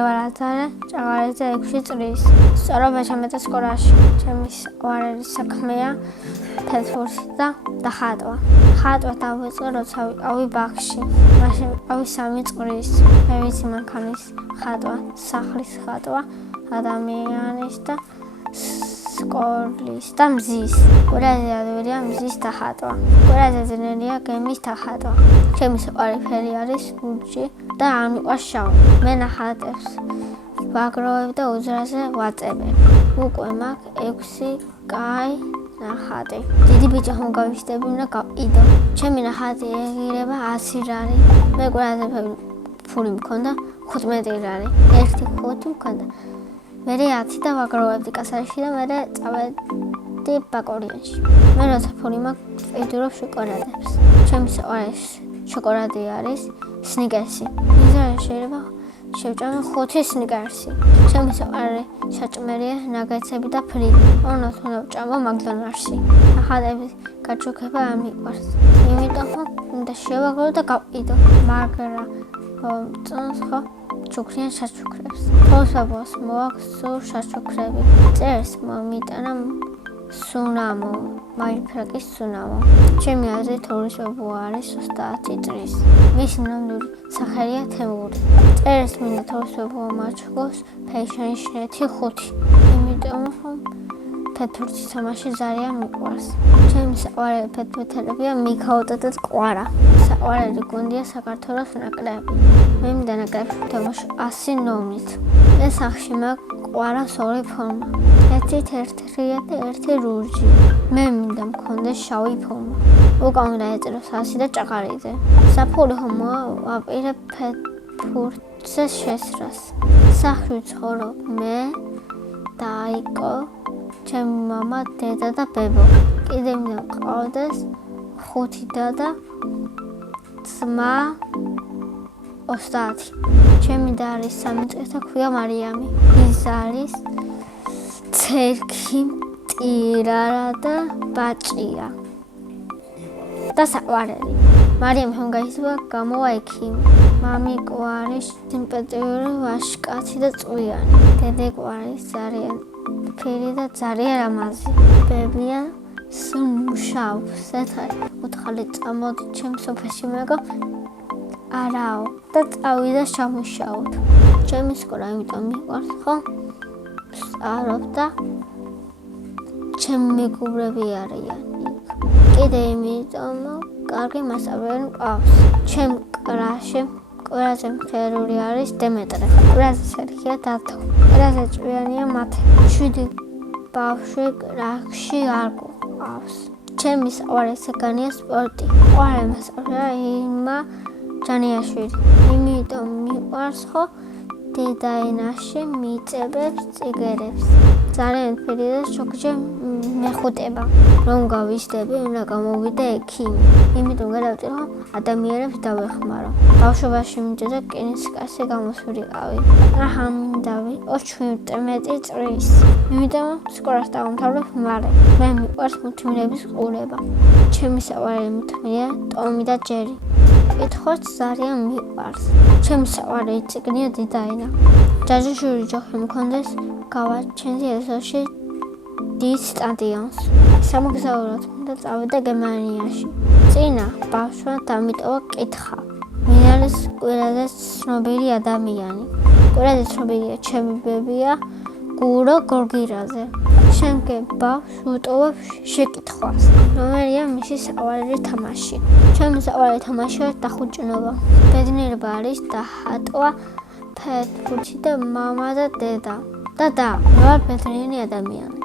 მღევარაძე ჭაღარეძე 6 წლის. სწორობა ჩემეთა სკოლაში. ჩემი საყვარელი საქმეა ფეხბურთი და ხატვა. ხატვა დავიწყე როცა ვიყავი ბაღში. მაშინ ვიყავი 3 წლის. მე ვიცი მანქანის ხატვა, სახლის ხატვა, ადამიანის და სკოლის და მზის. ყველაზე ადვილია მზის დახატვა. ყველაზე ძნელია გემის დახატვა. ჩემი საყვარელი ფერი არის ლურჯი და არ მიყვარს შავი. მე ნახატებს ვაგროვებ და უძრაზე ვაწებებ. უკვე მაქვს 6 კაი ნახატი. დიდი ბიჭი ხომ გავიშტები, უნდა გავყიდო. ჩემი ნახატი ეგირება 100 ლარი. მე ყველაზე ფული მქონდა 15 ლარი. 1-5 მქონდა. მე 10 და ვაგროვებდი კასარში და მე წავედი ბაკორიანში. მე როცა ფული მაქვს, ვიდურობ შოკოლადებს. ჩემი საყვარელი შოკოლადი არის სნიკერსი. მიზანი შეიძლება შევჭამო 5 სნიკერსი. ჩემი საყვარელი საჭმელია ნაგეტსები და ფრიტი. ორნოთ უნდა ვჭამო მაკდონალდსში. ნახატების გაჩუქება არ მიყვარს. იმიტომ რომ უნდა შევაგრო და გავყიდო. მაგრამ წონს ხო ჩუქრიან შაჩუქრებს. თორსაბოს მოაქვს სულ შაჩუქრები. წერს მომიტანა სუნამო, მაილფრაკის სუნამო. ჩემი აზრით თორსაბო არის 30 წლის. მისი ნამდვილი სახელია თემური. წერს მინდა თორსაბო მაჩხოს ფეიშენიშნეთი 5. იმიტომ რომ ფეხბურთი თამაში ძალიან მიყვარს. ჩემი საყვარელი ფეხბურთელებია მიქაუტა და კვარა. საყვარელი გუნდია საქართველოს ნაკრები. მე მინდა ნაკრებში ვთამაშო 100 ნომრით. მე სახში მაქვს კვარას 2 ფორმა. ერთი თეთრია და ერთი ლურჯი. მე მინდა მქონდეს შავი ფორმა. უკან უნდა ეწეროს 100 და ჭაღარეძე. საფული ხომ ვაპირებ ფეხბურთზე შესრას. სახლში ვცხოვრობ მე და აიკო, ჩემი მამა, დედა და ბებო. კიდევ მინდა მყავდეს 5 და ძმა 30. ჩემი და არის 3 წელთა ქვია მარიამი. ის არის ცერქი, მტირარა და ბაჭია. და საყვარელი. მარიამი ხომ გაიზრდა გამოვა ექიმი. მამიკო არის სიმპათიური ვაჟკაცი და წვიანი. დედეკო არის ძალიან ფერი და ძალიან რამაზი. ბებია სულ მუშაობს. ეთქი უთხარი წამოდი ჩემ სოფელში მეგო. არაო და წავიდა შემუშაოთ. ჩემი სკოლა იმიტომ მიყვარს ხო? სწავლობ და ჩემი მეგობრები არიან. კიდე იმიტომ კარგი მასწავლებელი მყავს. ჩემ კლასში ყველაზე მღერული არის დემეტრე. ყველაზე სერქია დათო. ყველაზე ჭვიანია მათე. 7 ბავშვი კლასში არ გვყავს. ჩემი საყვარელი საგანია სპორტი. ყველა მასწავლებლია იმა ჯანიაშვილი. იმიტომ მიყვარს ხო დედაენაში მიწებებს წიგერებს. ძალიან ფერი და შოქჯერ მეხუტება. რომ გავიზრდები, უნდა გამოვიდე ექიმი. იმიტომ გადავწერ რომ ადამიანებს დავეხმარო. ბავშვობაში მინდოდა კინოსკაში გამოსვლიყავი. ახლა მინდა ვიყო 17 წლის. იმიტომ სკოლას დავამთავრებ მალე. მე მიყვარს მუდმივების ყურება. ჩემი საყვარელი მუდმივია ტომი და ჯერი. კითხოთ ძალიან მიყვარს. ჩემი საყვარელი წიგნია დედაენა. ჯაჯუშვილი ჯოხი მქონდეს გავაჩენდი ეზოში დიდ სტადიონს. სამოგზაუროდ მინდა წავიდე გერმანიაში. წინა ბავშვმა დამიტოვა კითხა. ვინ არის ყველაზე ცნობილი ადამიანი? ყველაზე ცნობილია ჩემი ბებია გურო გორგირაძე. შემდგომ ბავშვს უტოვებ შეკითხვას. რომელია მისი საყვარელი თამაში? ჩემი საყვარელი თამაშია დახუჭნობა. ბედნიერება არის დახატვა ფეხბურთი და მამა და დედა. და ვარ ბედნიერი ადამიანი.